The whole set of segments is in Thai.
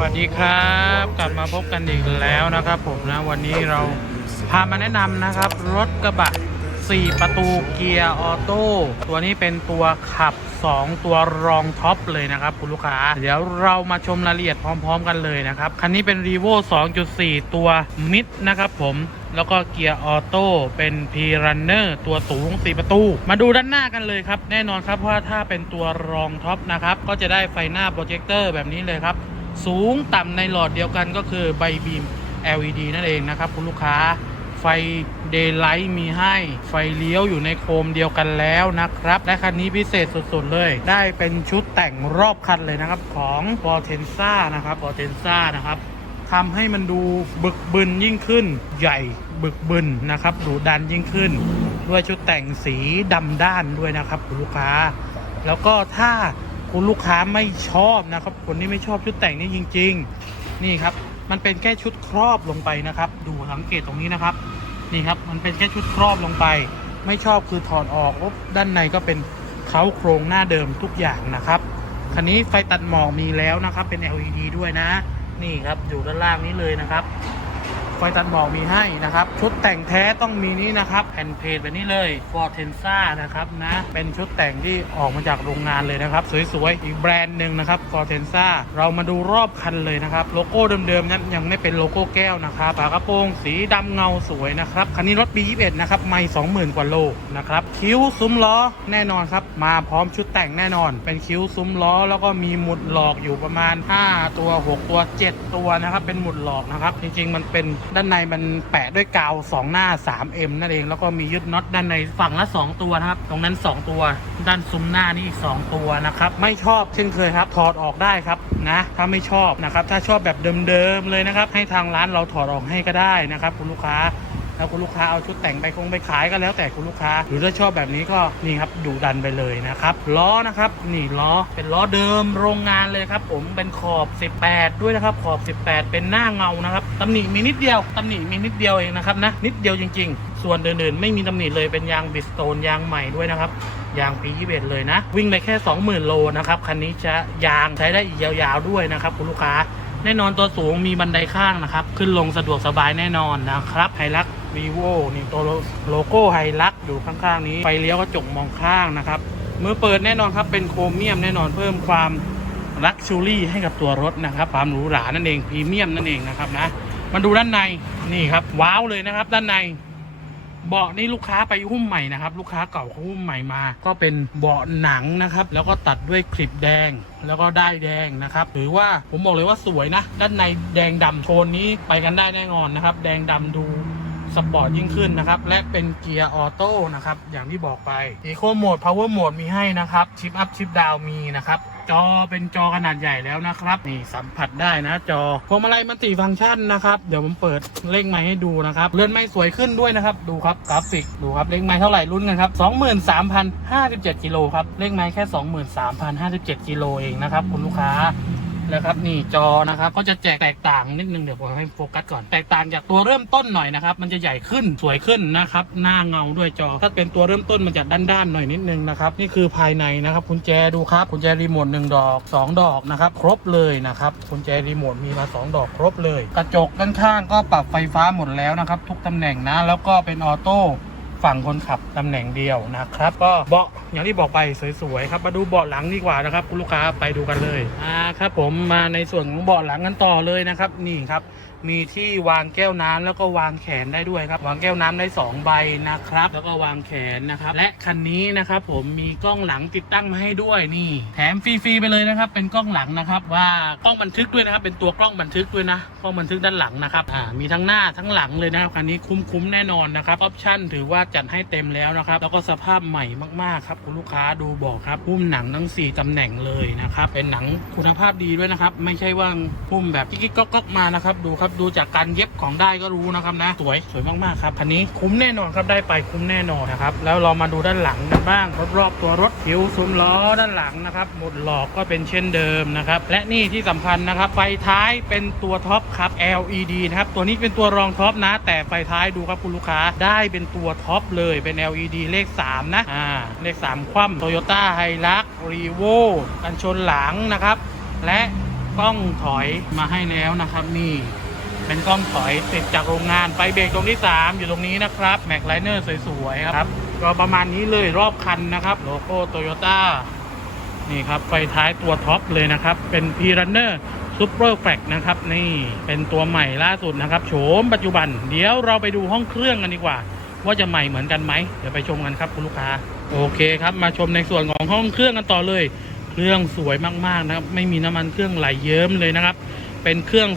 วัสดีครับ กลับมาพบกันอีกแล้วนะครับผมนะวันนี้เราพามาแนะนำนะครับ รถกระบะ 4 ประตูเกียร์ออโต้ตัวนี้เป็นตัวขับ 2 ตัวรองท็อปเลยนะครับคุณลูกค้า เดี๋ยวเรามาชมรายละเอียดพร้อม ๆ กันเลยนะครับ คันนี้เป็น r e v o 2.4 ตัวมิดนะครับผมแล้วก็เกียร์ออโต้เป็น P Runner ตัวสูง 4 ประตู มาดูด้านหน้ากันเลยครับ แน่นอนครับเพราะว่าถ้าเป็นตัวรองท็อปนะครับ ก็จะได้ไฟหน้าโปรเจคเตอร์แบบนี้เลยครับ สูงต่ำในหลอดเดียวกันก็คือใบบีม LED นั่นเองนะครับ คุณลูกค้าไฟเดย์ไลท์มีให้ไฟเลี้ยวอยู่ในโคมเดียวกันแล้วนะครับ และคันนี้พิเศษสุดๆเลย ได้เป็นชุดแต่งรอบคันเลยนะครับ ของ p o r t e n z a นะครับ p o r t e n z a นะครับทำให้มันดูบึกบึนยิ่งขึ้น ใหญ่บึกบึนนะครับดุดันยิ่งขึ้น ด้วยชุดแต่งสีดำด้านด้วยนะครับคุณลูกค้า แล้วก็ถ้า คุณลูกค้าไม่ชอบนะครับ คนที่ไม่ชอบชุดแต่งนี่จริง ๆ นี่ครับ มันเป็นแค่ชุดครอบลงไปนะครับ ดูสังเกตตรงนี้นะครับ นี่ครับ มันเป็นแค่ชุดครอบลงไป ไม่ชอบคือถอดออกปุ๊บด้านในก็เป็นเขาโครงหน้าเดิมทุกอย่างนะครับ คันนี้ไฟตัดหมอกมีแล้วนะครับ เป็น LED ด้วยนะ นี่ครับอยู่ด้านล่างนี้เลยนะครับ ไฟตัดหมอกมีให้นะครับ ชุดแต่งแท้ต้องมีนี้นะครับแผ่นเพจแบบนี้เลย f o r t e n z a นะครับนะเป็นชุดแต่งที่ออกมาจากโรงงานเลยนะครับ สวยๆ อีกแบรนด์หนึ่งนะครับ f o r t e n z a เรามาดูรอบคันเลยนะครับ โลโก้เดิมๆนั้นยังไม่เป็นโลโก้แก้วนะครับฝากระโปรงสีดำเงาสวยนะครับคันนี้รถปี21 นะครับไม่20,000 กว่าโลนะครับคิ้วซุ้มล้อแน่นอนครับมาพร้อมชุดแต่งแน่นอน เป็นคิ้วซุ้มล้อ แล้วก็มีหมุดหลอกอยู่ประมาณ 5 ตัว 6 ตัว 7 ตัวนะครับเป็นหมุดหลอกนะครับจริงๆมันเป็นด้านในมันแปะด้วยกาว 2 หน้า 3M นั่นเอง แล้วก็มียึดน็อตด้านในฝั่งละ 2 ตัวนะครับ ตรงนั้น 2 ตัว ด้านซุ้มหน้านี่อีก 2 ตัวนะครับ ไม่ชอบเช่นเคยครับ ถอดออกได้ครับนะ ถ้าไม่ชอบนะครับ ถ้าชอบแบบเดิมๆเลยนะครับ ให้ทางร้านเราถอดออกให้ก็ได้นะครับคุณลูกค้า แล้วคุณลูกค้าเอาชุดแต่งไปคงไปขายก็แล้วแต่คุณลูกค้า หรือถ้าชอบแบบนี้ก็นี่ครับดูดันไปเลยนะครับล้อนะครับนี่ล้อเป็นล้อเดิมโรงงานเลยครับ ผมเป็นขอบ 18 ด้วยนะครับขอบ 18 เป็นหน้าเงานะครับตำหนิมีนิดเดียวตำหนิมีนิดเดียวเองนะครับนะนิดเดียวจริง ๆ ส่วนอื่นๆ ไม่มีตำหนิเลยเป็นยางบิสโตนยางใหม่ด้วยนะครับยางปี21เลยนะ วิ่งได้แค่ 20,000 โลนะครับคันนี้จะยางใช้ได้อีกยาวๆด้วยนะครับคุณลูกค้าแน่นอนตัวสูงมีบันไดข้างนะครับ ขึ้นลงสะดวกสบายแน่นอนนะครับไฮลัก วีโวนี่ตัวโลโก้ไฮลักอยู่ข้างๆนี้ ไฟเลี้ยวกระจกมองข้างนะครับ มือเปิดแน่นอนครับ เป็นโครเมียมแน่นอนเพิ่มความลักชูรี่ให้กับตัวรถนะครับ ความหรูหรานั่นเองพรีเมียมนั่นเองนะครับนะมาดูด้านในนี่ครับ ว้าวเลยนะครับ ด้านในเบาะนี่ลูกค้าไปหุ้มใหม่นะครับ ลูกค้าเก่าเขาหุ้มใหม่มา ก็เป็นเบาะหนังนะครับ แล้วก็ตัดด้วยคลิปแดงแล้วก็ได้แดงนะครับถือว่าผมบอกเลยว่าสวยนะ ด้านในแดงดำโทนนี้ไปกันได้แน่นอนนะครับ แดงดำดู สปอร์ตยิ่งขึ้นนะครับ และเป็นเกียร์ออโต้นะครับ อย่างที่บอกไปอีโคโหมดพาวเวอร์โหมดมีให้นะครับชิปอัพชิปดาวมีนะครับจอเป็นจอขนาดใหญ่แล้วนะครับนี่สัมผัสได้นะจอพวงมาลัยมันติฟังก์ชันนะครับเดี๋ยวผมเปิดเลขไม้ให้ดูนะครับเลื่อนไม้สวยขึ้นด้วยนะครับ ดูครับกราฟิกดูครับเลขไม้เท่าไหร่รุ่นกันครับ23,057กิโลครับเลขไม้แค่ 23,057กิโลเองนะครับคุณลูกค้า นะครับ นี่จอนะครับก็จะแจกแตกต่างนิดนึงเดี๋ยวผมให้โฟกัสก่อนแตกต่างจากตัวเริ่มต้นหน่อยนะครับ มันจะใหญ่ขึ้นสวยขึ้นนะครับ หน้าเงาด้วยจอ ถ้าเป็นตัวเริ่มต้นมันจะด้านๆหน่อยนิดนึงนะครับ นี่คือภายในนะครับกุญแจดูครับกุญแจรีโมทหนึ่งดอก 2 ดอกนะครับ ครบเลยนะครับกุญแจรีโมทมีมา 2 ดอกครบเลย กระจกด้านข้างก็ปรับไฟฟ้าหมดแล้วนะครับ ทุกตำแหน่งนะแล้วก็เป็นออโต้ฝั่งคนขับตำแหน่งเดียวนะครับ ก็เบาะ อย่างที่บอกไปสวยๆครับมาดูเบาะหลังดีกว่านะครับ คุณลูกค้าไปดูกันเลยอ่าครับผมมาในส่วนของเบาะหลังกันต่อเลยนะครับ นี่ครับ มีที่วางแก้วน้ำแล้วก็วางแขนได้ด้วยครับ วางแก้วน้ำได้ 2 ใบนะครับ แล้วก็วางแขนนะครับ และคันนี้นะครับ ผมมีกล้องหลังติดตั้งมาให้ด้วยนี่ แถมฟรีๆไปเลยนะครับ เป็นกล้องหลังนะครับ ว่ากล้องบันทึกด้วยนะครับ เป็นตัวกล้องบันทึกด้วยนะกล้องบันทึกด้านหลังนะครับอ่ามีทั้งหน้าทั้งหลังเลยนะครับคันนี้คุ้มๆแน่นอนนะครับออปชั่นถือว่าจัดให้เต็มแล้วนะครับ แล้วก็สภาพใหม่มากๆครับคุณลูกค้าดูบอกครับหุ้มหนังทั้ง 4ตำแหน่งเลยนะครับเป็นหนังคุณภาพดีด้วยนะครับ ไม่ใช่ว่าหุ้มแบบกิ๊กก๊อกมานะครับดูครับดูจากการเย็บของได้ก็รู้นะครับนะสวยสวยมากๆครับคันนี้คุ้มแน่นอนครับได้ไปคุ้มแน่นอนนะครับแล้วเรามาดูด้านหลังกันบ้างรอบๆตัวรถคิ้วซุ้มล้อด้านหลังนะครับหมดหลอกก็เป็นเช่นเดิมนะครับและนี่ที่สำคัญนะครับไฟท้ายเป็นตัวท็อปครับ LED นะครับตัวนี้เป็นตัวรองท็อปนะ แต่ไฟท้ายดูครับคุณลูกค้าได้เป็นตัวท็อปเลยเป็น LED เลข 3 นะอ่าเลข3คว่ำ Toyota h i l u x r e v o กันชนหลังนะครับ และกล้องถอยมาให้แล้วนะครับนี่เป็นกล้องถอยติดจากโรงงานไฟเบรกตรงที่ 3 อยู่ตรงนี้นะครับแม็กไลเนอร์สวยๆครับก็ประมาณนี้เลยรอบคันนะครับโลโก้โตโยต้านี่ครับไฟท้ายตัวท็อปเลยนะครับ เป็น p r u n n e r Super f l a g นะครับ นี่เป็นตัวใหม่ล่าสุดนะครับ โฉมปัจจุบัน เดี๋ยวเราไปดูห้องเครื่องกันดีกว่า ว่าจะใหม่เหมือนกันไหมเดี๋ยวไปชมกันครับคุณลูกค้า โอเคครับ มาชมในส่วนของห้องเครื่องกันต่อเลย เครื่องสวยมากๆนะครับไม่มีน้ำมันเครื่องไหลเยิ้มเลยนะครับ เป็นเครื่อง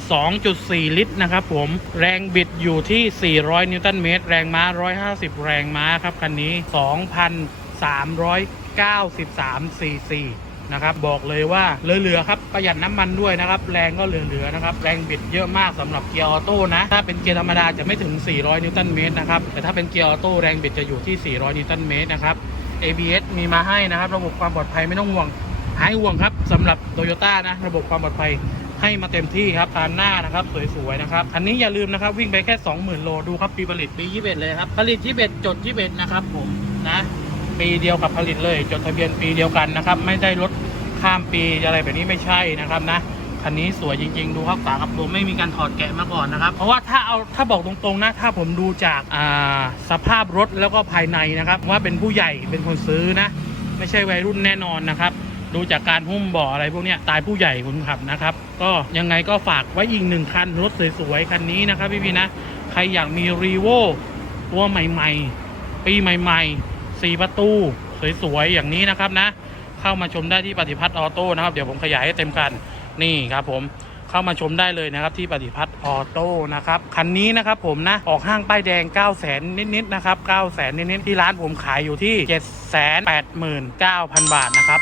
2.4 ลิตรนะครับผมแรงบิดอยู่ที่ 400 นิวตันเมตร แรงม้า 150 แรงม้าครับคันนี้ 2,393ซีซี นะครับ บอกเลยว่าเหลือๆครับประหยัดน้ำมันด้วยนะครับ แรงก็เหลือๆนะครับ แรงบิดเยอะมากสำหรับเกียร์ออโต้นะ ถ้าเป็นเกียร์ธรรมดาจะไม่ถึง 400 นิวตันเมตรนะครับ แต่ถ้าเป็นเกียร์ออโต้แรงบิดจะอยู่ที่ 400 นิวตันเมตรนะครับ ABS มีมาให้นะครับ ระบบความปลอดภัยไม่ต้องห่วง หายห่วงครับสำหรับโตโยต้านะ ระบบความปลอดภัยให้มาเต็มที่ครับตามหน้านะครับ สวยๆนะครับ คันนี้อย่าลืมนะครับ วิ่งไปแค่ 20,000 โลดูครับปีผลิตปี 21 เลยครับ ผลิต 21 จด 21 นะครับผมนะ ปีเดียวกับผลิตเลย จดทะเบียนปีเดียวกันนะครับ ไม่ได้ลด ข้ามปีอะไรแบบนี้ไม่ใช่นะครับนะคันนี้สวยจริง ๆ ดูครับฝากับตัวไม่มีการถอดแกะมาก่อนนะครับ เพราะว่าถ้าเอาถ้าบอกตรงๆนะถ้าผมดูจากอ่าสภาพรถแล้วก็ภายในนะครับ ว่าเป็นผู้ใหญ่เป็นคนซื้อนะ ไม่ใช่วัยรุ่นแน่นอนนะครับ ดูจากการหุ้มเบ่ออะไรพวกนี้ตายผู้ใหญ่คนขับนะครับ ก็ยังไงก็ฝากไว้อีกหนึ่งคันรถสวยๆคันนี้นะครับพี่ๆนะใครอยากมีรีโวตัวใหม่ ๆ ปีใหม่ ๆ 4 ประตูสวยๆอย่างนี้นะครับนะ เข้ามาชมได้ที่ปฏิพัฒน์ออโต้นะครับ เดี๋ยวผมขยายให้เต็มกันนี่ครับผมเข้ามาชมได้เลยนะครับที่ปฏิพัฒน์ออโต้นะครับคันนี้นะครับผมนะออกห้างป้ายแดง 9 0 0 0 0 0นิดๆนะครับ9 0 0 0 0 0นิดๆที่ร้านผมขายอยู่ที่ 789,000 บาทนะครับ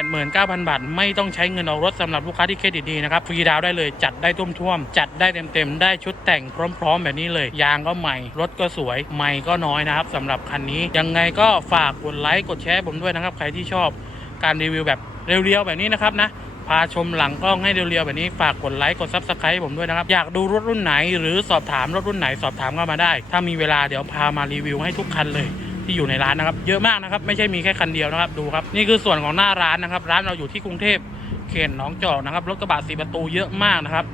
789,000 บาท ไม่ต้องใช้เงินออกรถสำหรับลูกค้าที่เครดิตดีนะครับฟรีดาวได้เลยจัดได้ท่วมๆจัดได้เต็มๆ ได้ชุดแต่งพร้อม ๆ แบบนี้เลย ยางก็ใหม่ รถก็สวยใหม่ก็น้อยนะครับสำหรับคันนี้ยังไงก็ฝากกดไลค์กดแชร์ผมด้วยนะครับใครที่ชอบ การรีวิวแบบเรียวๆแบบนี้นะครับนะพาชมหลังกล้องให้เรียวๆแบบนี้ฝากกดไลค์กดซับสไครต์ผมด้วยนะครับ อยากดูรถรุ่นไหน หรือสอบถามรถรุ่นไหนสอบถามเข้ามาได้ ถ้ามีเวลาเดี๋ยวพามารีวิวให้ทุกคันเลยที่อยู่ในร้านนะครับ เยอะมากนะครับ ไม่ใช่มีแค่คันเดียวนะครับดูครับ นี่คือส่วนของหน้าร้านนะครับ ร้านเราอยู่ที่กรุงเทพเขตหนองจอกนะครับรถกระบะสีประตูเยอะมากนะครับ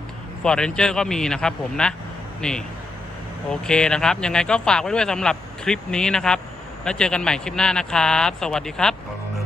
ฟอร์เรนเจอร์ก็มีนะครับ ผมนะนี่โอเคนะครับ ยังไงก็ฝากไว้ด้วยสำหรับคลิปนี้นะครับ แล้วเจอกันใหม่คลิปหน้านะครับ สวัสดีครับ